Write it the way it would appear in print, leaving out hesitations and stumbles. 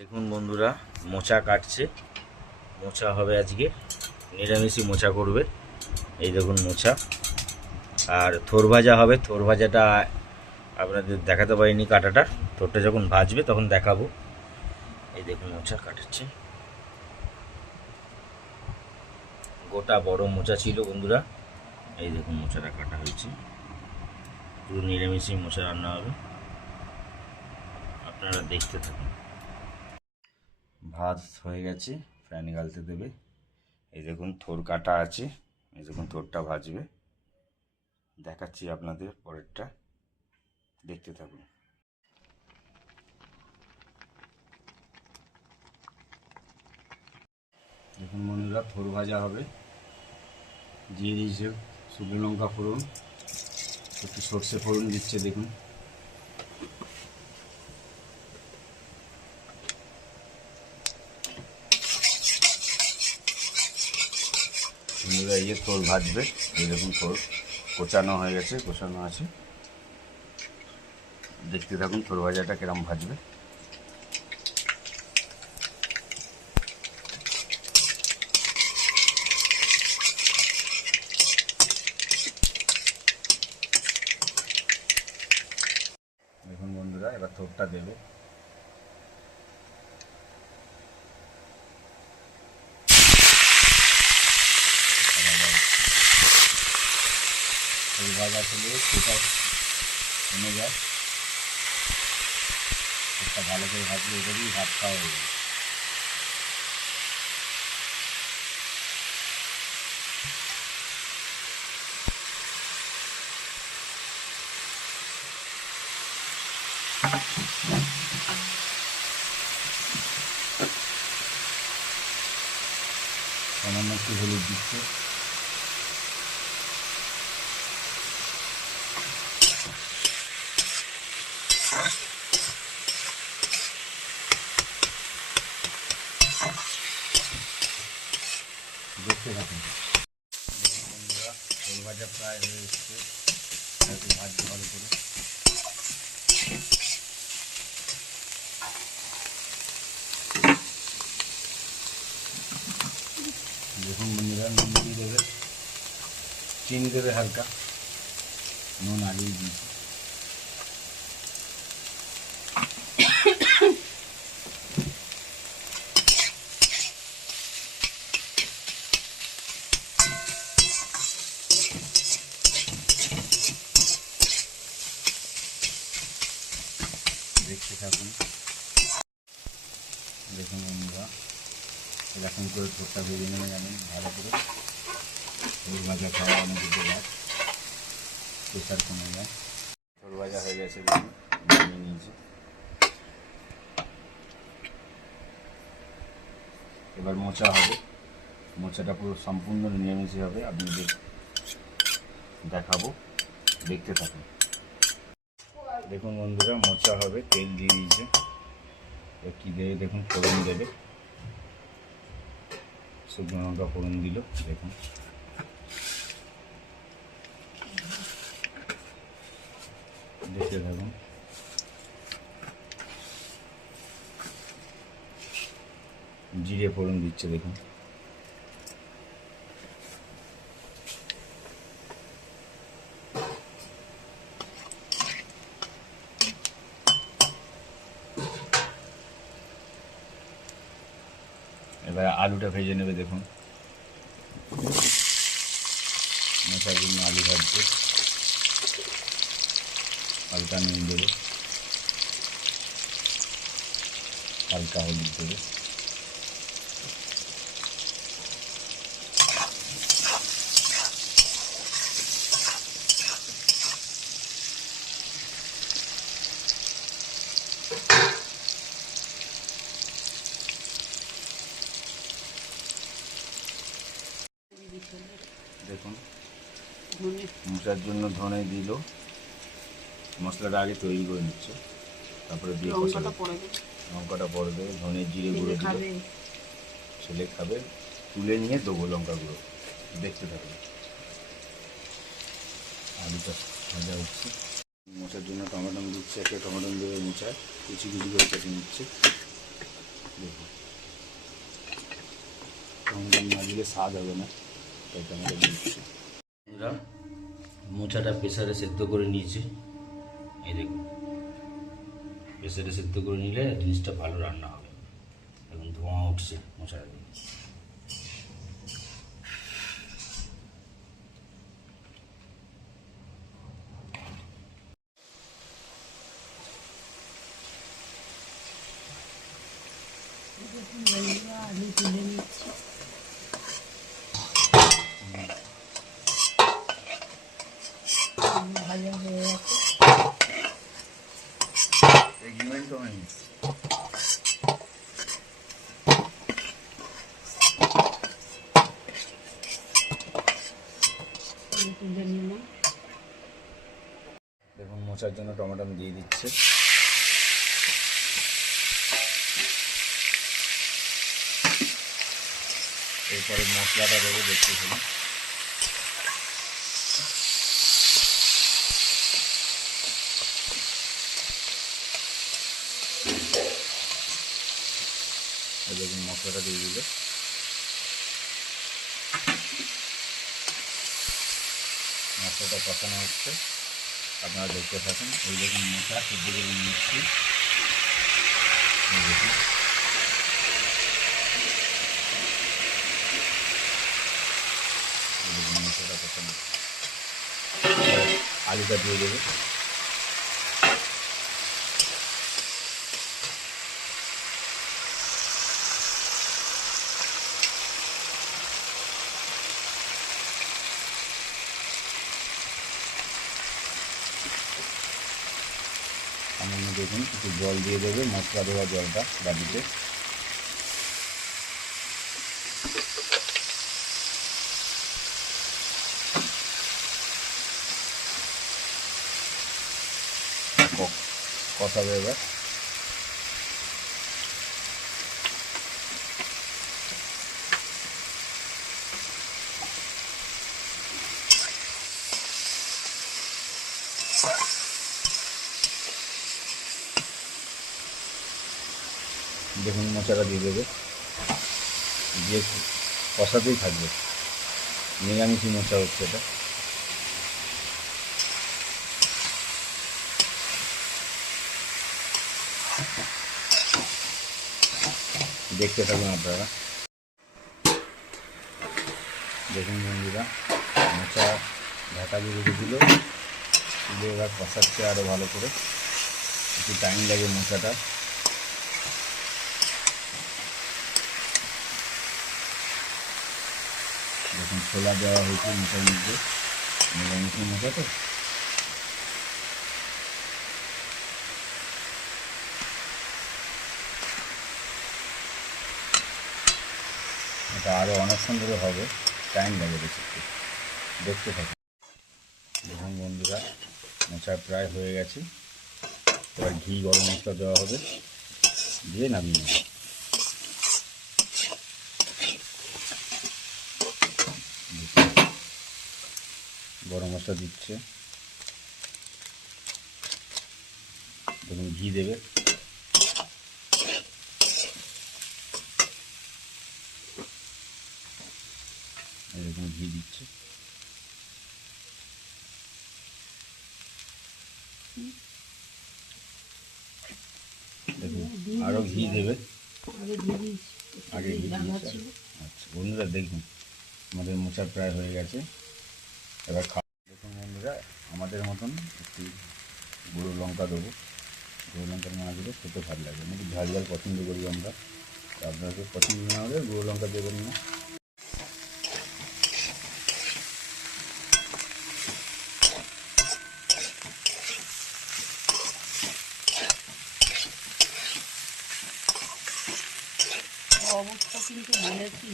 দেখুন বন্ধুরা, মোচা কাটছে। মোচা হবে আজকে, নিরামিষই মোচা করবে। এই দেখুন মোচা। আর থোর ভাজা হবে। থোর ভাজাটা আপনাদের দেখাতে পারিনি কাটাটা, থোরটা যখন ভাজবে তখন দেখাবো। এই দেখুন মোচা কাটাচ্ছে, গোটা বড় মোচা ছিল বন্ধুরা। এই দেখুন মোচাটা কাটা হয়েছে। পুরো নিরামিষই মোচা রান্না হবে, আপনারা দেখতে থাকুন। ভাত হয়ে গেছে, ফ্যান গালতে দেবে। এই দেখুন থোর কাটা আছে, এই দেখুন থোরটা ভাজবে। দেখাচ্ছি আপনাদের পরেরটা, দেখতে থাকুন। দেখুন বন্ধুরা, থোর ভাজা হবে। দিয়ে দিয়েছে শুকনো লঙ্কা ফোড়ন, একটু সর্ষে ফোড়ন দিচ্ছে। দেখুন বন্ধুরা, এই যে থোর ভাজবে। এই দেখুন থোর কোচানো হয়ে গেছে, কোচানো আছে। দেখতে থাকুন থোর ভাজাটা কিরম ভাজবে। দেখুন বন্ধুরা, এবার থোরটা দেবে। থোর ভাজা খেলে সেটা কমে যায়। একটা ভালো করে ভাজলে এটাকেই ভাত খাওয়া হয়ে যায়। সামান্য একটু হলুদ দিচ্ছে। দেখতে থাকুন। বন্ধুরা, থোর ভাজা প্রায় হয়ে এসছে, একটু ভাজতে ভালো করে। দেখুন বন্ধুরা, নুন দিয়ে দেবে, চিনি দেবে হালকা, নুন আগেই দিয়েছি। দেখতে থাকুন। দেখুন বন্ধুরা, এরকম করে থোরটা ভেজে নেবে, জানেন ভালো করে। থোর ভাজা খাওয়া অনেক উপকার, প্রেশার কমে যায়। থোর ভাজা হয়ে গেছে, দেখুন নামিয়ে নিয়েছি। এবার মোচা হবে। মোচাটা পুরো সম্পূর্ণ নিরামিষই হবে, আপনাদের দেখাবো, দেখতে থাকুন। দেখুন বন্ধুরা, মোচা হবে, তেল দিয়ে দিয়েছে। কী দেবে দেখুন, ফোড়ন দেবে, শুকনো লঙ্কা ফোড়ন দিল। দেখুন দেখতে থাকুন। জিরে ফোড়ন দিচ্ছে, দেখুন। এবার আলুটা ভেজে নেবে। দেখুন মশার জন্য আলু ভাজছে, হালকা নুন দেবে, হালকা হলুদ দেবে। দেখুন মোচার জন্য ধনে দিল, মশলাটা আগে তৈরি করে নিচ্ছে, তারপরে দিয়ে লঙ্কাটা পরে দেবে, ধনে জিরে গুঁড়ো দিল। ছেলে খাবে, তুলে নিয়ে দেবো লঙ্কা গুঁড়ো। দেখতে থাকবে। আলুটা ভাজা হচ্ছে। মোচার জন্য টমেটো দিচ্ছে, একটা টমেটো দেবে মোচায়, কুচি কুচি করে কেটে নিচ্ছে। দেখুন টমেটো না দিলে স্বাদ হবে না, তাই টমেটো দিচ্ছি। বন্ধুরা, মোচাটা প্রেসারে সেদ্ধ করে নিয়েছি। এই দেখুন, প্রেসারে সেদ্ধ করে নিলে জিনিসটা ভালো রান্না হবে। এখন ধোঁয়া উঠছে মোচাটা দিয়ে। আমি তুলে নিচ্ছি। ভাজা হয়ে গেছে। আমি তুলে নিলাম। দেখুন মোচার জন্য টমেটো আমি দিয়ে দিচ্ছে। এরপরে মশলাটা দেবো, দেখতে শুনুন। দেখুন মশলাটা দিয়ে দিলে মশলাটা কষানো হচ্ছে, আপনারা দেখতে থাকুন। এই দেখুন মোচা সেদ্ধ করে নিচ্ছি। এই দেখুন মশলাটা কষানো, আলুটা দিয়ে দেবে। সামান্য দেখুন একটু জল দিয়ে দেবে, মশলা দেওয়া জলটা বাটিতে। কষাবে এবার। দেখুন মোচাটা দিয়ে দেবে, দিয়ে কষাতেই থাকবে। নিরামিষি মোচা হচ্ছে এটা। দেখতে থাকুন আপনারা। দেখুন বন্ধুরা, মোচা ঢাকা দিয়ে রেখে দিল, তুলে এবার কষাচ্ছে আরও ভালো করে। একটু টাইম লাগে মোচাটা। দেখুন ছোলা দেওয়া হয়েছে মোচার মধ্যে, নিরামিষি মোচা তো। এটা আরও অনেকক্ষণ ধরে হবে, টাইম লাগে বেশি। দেখতে থাকুন। দেখুন বন্ধুরা, মোচা প্রায় হয়ে গেছে। এবার ঘি গরম মশলা দেওয়া হবে, দিয়ে নামিয়ে নেব। গরম মশলা দিচ্ছে, দেখুন ঘি দেবে। এরকম ঘি দিচ্ছে। দেখুন আরও ঘি দেবে, আগে ঘি দিয়েছে। আচ্ছা বন্ধুরা দেখুন, আমাদের মোচা প্রায় হয়ে গেছে। এবার দেখুন বন্ধুরা, আমাদের মতন একটু গুঁড়ো লঙ্কা দেবো। গুঁড়ো লঙ্কার না দিলে খেতে ভালো লাগে, আমি ঝাল ঝাল পছন্দ করি আমরা। আপনাদের পছন্দ না হলে গুঁড়ো লঙ্কা দেবেন না। অবস্থা কিন্তু বলেছি।